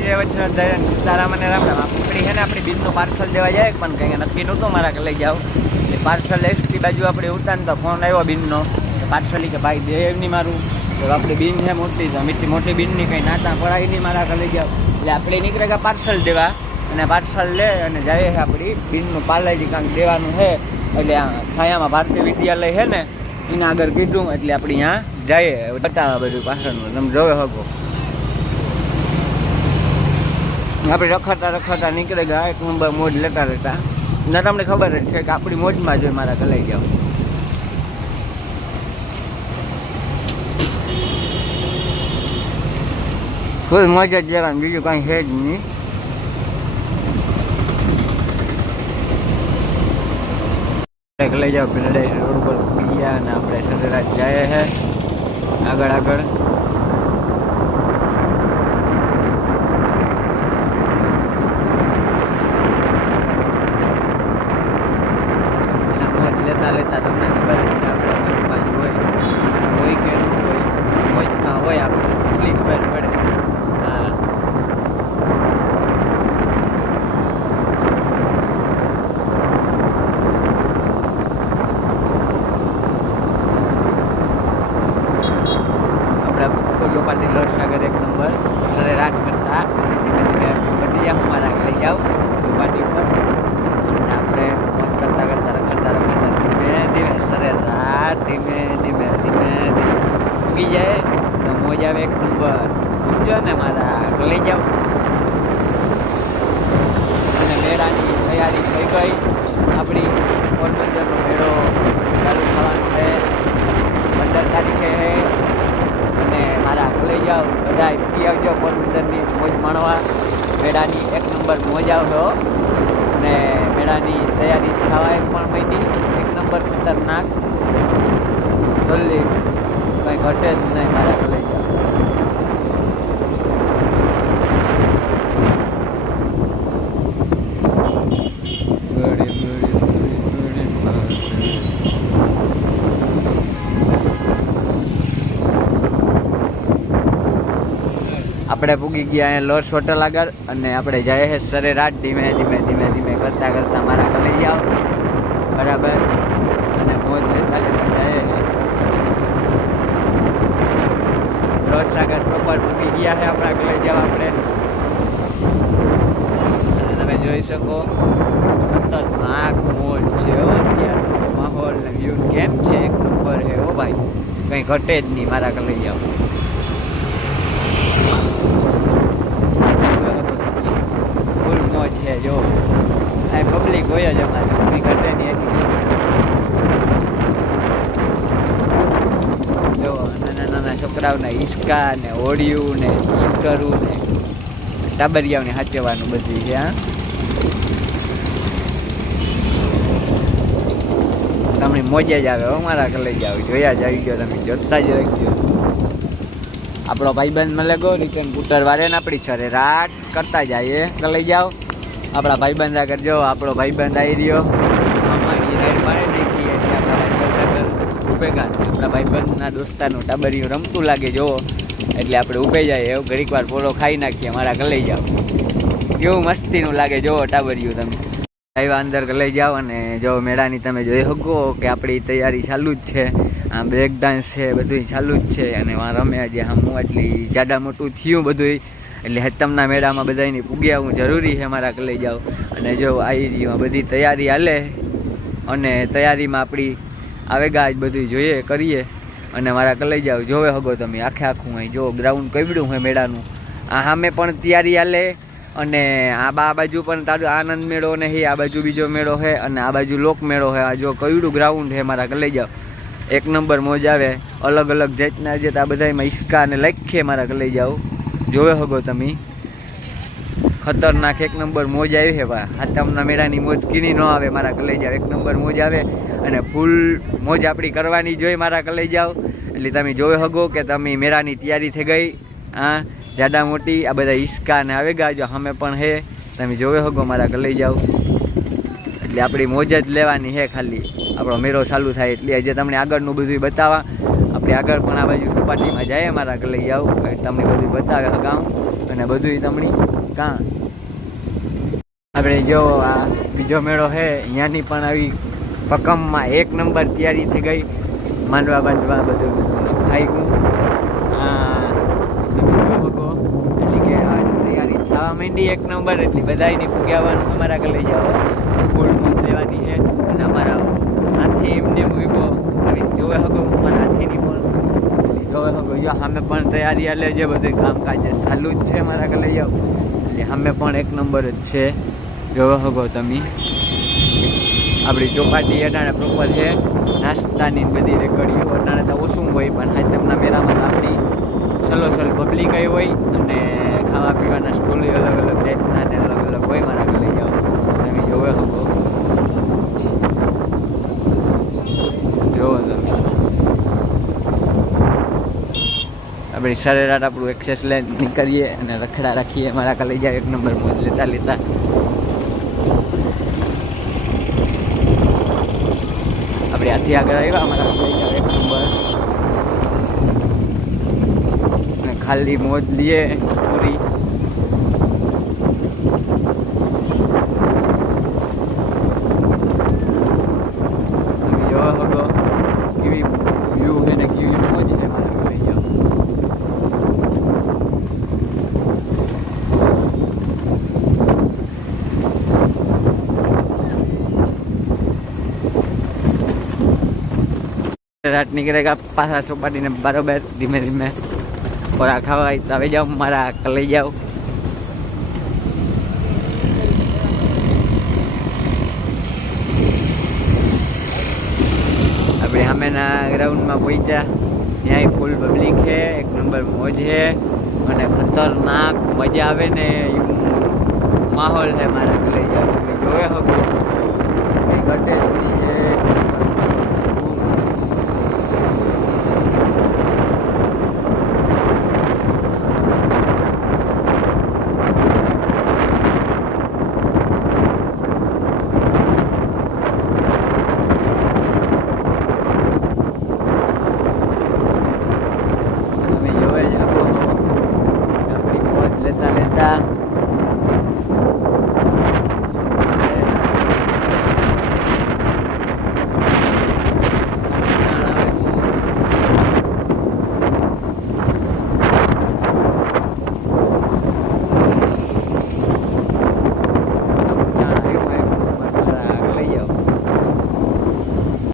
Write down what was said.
જય વચ્છરાજ સીતારામને રામ રામ. આપણી છે ને આપણી બીજનું પાર્સલ દેવા જાય પણ કંઈ નક્કી નહોતું મારા કે લઈ જાઓ. એ પાર્સલ એસટી બાજુ આપણે ઉતાર તો ફોન આવ્યો બીનનો પાર્સલ કે ભાઈ દે એમ નહીં મારું તો આપણી બીન છે મોટી તો મોટી બીનની કંઈ નાતા પડાય નહીં મારા કે લઈ જાઓ. એટલે આપણે નીકળે કે પાર્સલ દેવા અને પાર્સલ લે અને જાય છે આપણી બીનનું પાર્લેજી કાંઈક દેવાનું છે. એટલે છાયામાં ભારતીય વિદ્યાલય છે ને એના આગળ કીધું એટલે આપણે ત્યાં જઈએ બતાવવા બધું પાછળનું તમે જોવે શકો. આપણે રખડતા નીકળે ગયા એક નંબર મોજ લેતા રહેતા ના તમને ખબર જ છે કે આપણી મોજમાં જોઈએ મારા કલાઈ જાઓ. કોઈ મોજ જ લેવાનું બીજું કાંઈ છે જ નહીં. લઈ જાઓ પેલા રોડ પર ઉડી ગયા અને આપણે સરેરાશ જાય છે આગળ લેતા તમને ખબર જ છે આપણે બાજુ હોય કે ન હોય મોજમાં હોય આપણે એટલી ખબર પડે. હા ચોપાટી લોટસાગર એક નંબર સરેરાશ કરતા પછી હું મારા લઈ જાઉં ચોપાટી ઉપર અને આપણે કરતા રખડતા ધીમે ધીમે સરેરાશ ધીમે ધીમે ઉગી જાય તો મોજ આવે એક નંબર સમજો ને મારા લઈ જાઉં. અને મેળાની તૈયારી થઈ ગઈ આપણી પોરબંદરનો મેળો ચાલુ થવાનો છે 15 તારીખે અને મારા લઈ જાઓ બધા રૂકી આવજો પોરબંદરની મોજ માણવા. મેળાની એક નંબર મોજ આવશો અને મેળાની તૈયારી થવા પણ માંડી એક નંબર ખતરનાક જલ્દી કંઈ ઘટે જ નહીં મારા લઈ જાઓ. આપણે પૂગી ગયા અહીંયા લોર્સ હોટલ આગળ અને આપણે જઈએ છીએ સરેરાશ ધીમે ધીમે કરતા મારા લઈ જાઓ બરાબર અને મોજ લેતા જઈએ લોર્સ આગળ પ્રોપર પૂગી ગયા છે આપણા લઈ જાઓ આપણે. અને તમે જોઈ શકો ખતરનાક મોજ છે અત્યારે માહોલ ને વ્યૂ કેમ છે એક નંબર છે હો ભાઈ કંઈ ઘટે જ નહીં મારા લઈ જાઓ. છે જો આ પબ્લિક હોય જ અમારી ઘટે નહીં જો નાના છોકરાઓના હિંચકા ને હોડિયું ને સ્કૂટરું ને ટાબરિયાઓને સાચવવાનું બધી છે. હા તમને મોજ જ આવે અમારા લઈ જાવ જોયા જ આવી ગયો તમે જોતા જ રાખજો. આપણો ભાઈબંધ મળે ગયો રિટર્ન સ્કૂટર વાળે ને આપણી સરેરાશ કરતા જઈએ લઈ જાઓ. આપણા ભાઈબંધ આગળ જો આપણો ભાઈબંધ આવી રહ્યો અમારી રાઈડ મારી નાખી એટલે આપણા ભેગા આપણા ભાઈબંધના દોસ્તારનું ટાબરિયું રમતું લાગે જોવો એટલે આપણે ઊભે જાય એવું ઘડીક વાર પોલો ખાઈ નાખીએ મારા લઈ જાઓ. કેવું મસ્તીનું લાગે જોવો ટાબરિયું તમે આવ્યા અંદર લઈ જાઓ. અને જો મેળાની તમે જોઈ શકો કે આપણી તૈયારી ચાલુ જ છે. આ બ્રેક ડાન્સ છે બધું ચાલુ જ છે અને વાં રમે જે હું એટલી જાડા મોટું થયું બધું એટલે હેતમના મેળામાં બધાની પૂગ્યા હું જરૂરી છે મારા લઈ જાઓ. અને જો આવી રહ્યું બધી તૈયારી હાલે અને તૈયારીમાં આપણી આવેગા જ બધું જોઈએ કરીએ અને મારા લઈ જાઓ જોવે હગો તમે આખું અહીં જો ગ્રાઉન્ડ કવડ્યું હોય મેળાનું. આ સામે પણ તૈયારી હાલે અને આ બાજુ પણ તારું આનંદ મેળો ને આ બાજુ બીજો મેળો છે અને આ બાજુ લોક મેળો છે. આ જો કવડું ગ્રાઉન્ડ છે મારા લઈ જાઓ એક નંબર મોજ આવે અલગ જાતના જે આ બધામાં હિંચકા અને લખીએ મારા લઈ જાઓ જોવે હગો તમે ખતરનાક એક નંબર મોજ આવી છે. બા હાથમના મેળાની મોજ કીની ન આવે મારા લઈ જાઓ એક નંબર મોજ આવે અને ફૂલ મોજ આપણી કરવાની જોઈએ મારા લઈ જાઓ. એટલે તમે જોવે હગો કે તમે મેળાની તૈયારી થઈ ગઈ. હા જાડા મોટી આ બધા હિંચકા ને આવેગા જો સામે પણ છે તમે જોવે હગો મારા લઈ જાઓ. એટલે આપણી મોજ જ લેવાની છે ખાલી આપણો મેળો ચાલુ થાય એટલે આજે તમને આગળનું બધું બતાવવા આપણે આગળ પણ આ બાજુ સપાટીમાં જાય મારા લઈ જાઓ તમને બધું બતાવે અગાઉ અને બધું તમને કાં આપણે જો આ બીજો મેળો છે અહીંયાની પણ આવી પકમમાં 1 નંબર તૈયારી થઈ ગઈ. માંડવા બાંધવા બધું ખાઈ ગયું. એટલે કે તૈયારી થવા માંડી 1 નંબર. એટલે બધાને પૂગ્યાવાનું અમારા આગળ લઈ જાઓ. ફૂલ મોજ લેવાની છે. અને અમારા હાથી એમને મૂકો જોવે હકો અમારા હાથીની પણ જોવે હકો જો સામે પણ તૈયારી હાલે છે. બધું કામકાજ ચાલુ જ છે. અમારા આગળ લઈ જાઓ. એટલે સામે પણ 1 નંબર જ છે. જોવો હકો તમે આપણી ચોપાટી અટાણે પ્રોપર છે. નાસ્તાની બધી રેકડીઓ અટાણે તો ઓછું હોય પણ હાથમના મેળામાં આપણી સલોસલ પબ્લિક આવી હોય અને ખાવા પીવાના સ્ટોલ અલગ અલગ જાતના ને અલગ અલગ હોય. મારા આગળ લઈ જાઓ તમે જોવો હકો જોવો તમે આપણી સરેરાટ આપણું એક્સેસ લાઈન નીકળીએ અને રખડા રાખીએ. મારા આગળ લઈ જાઓ 1 નંબર મોજ લેતા લેતા. આપણે આથી આગળ આવ્યા. અમારા લઈ જાઓ 1 નંબર અને ખાલી મોજ લઈએ પૂરી. તમે જોવા હકો કેવી વ્યૂ છે ને કેવી મોજ છે. મારા લઈ જાઓ રાત નીકળેગા પાછા ચોપાટીને બરોબર ધીમે ધીમે ખોરાક ખાવા આવે જાઓ. મારા લઈ જાઓ આપણે સામેના ગ્રાઉન્ડમાં પહોંચ્યા. ત્યાંય ફૂલ પબ્લિક છે. 1 નંબર મોજ છે અને ખતરનાક મજા આવે ને એવું માહોલ છે. મારા લઈ જાઓ જોવે હકો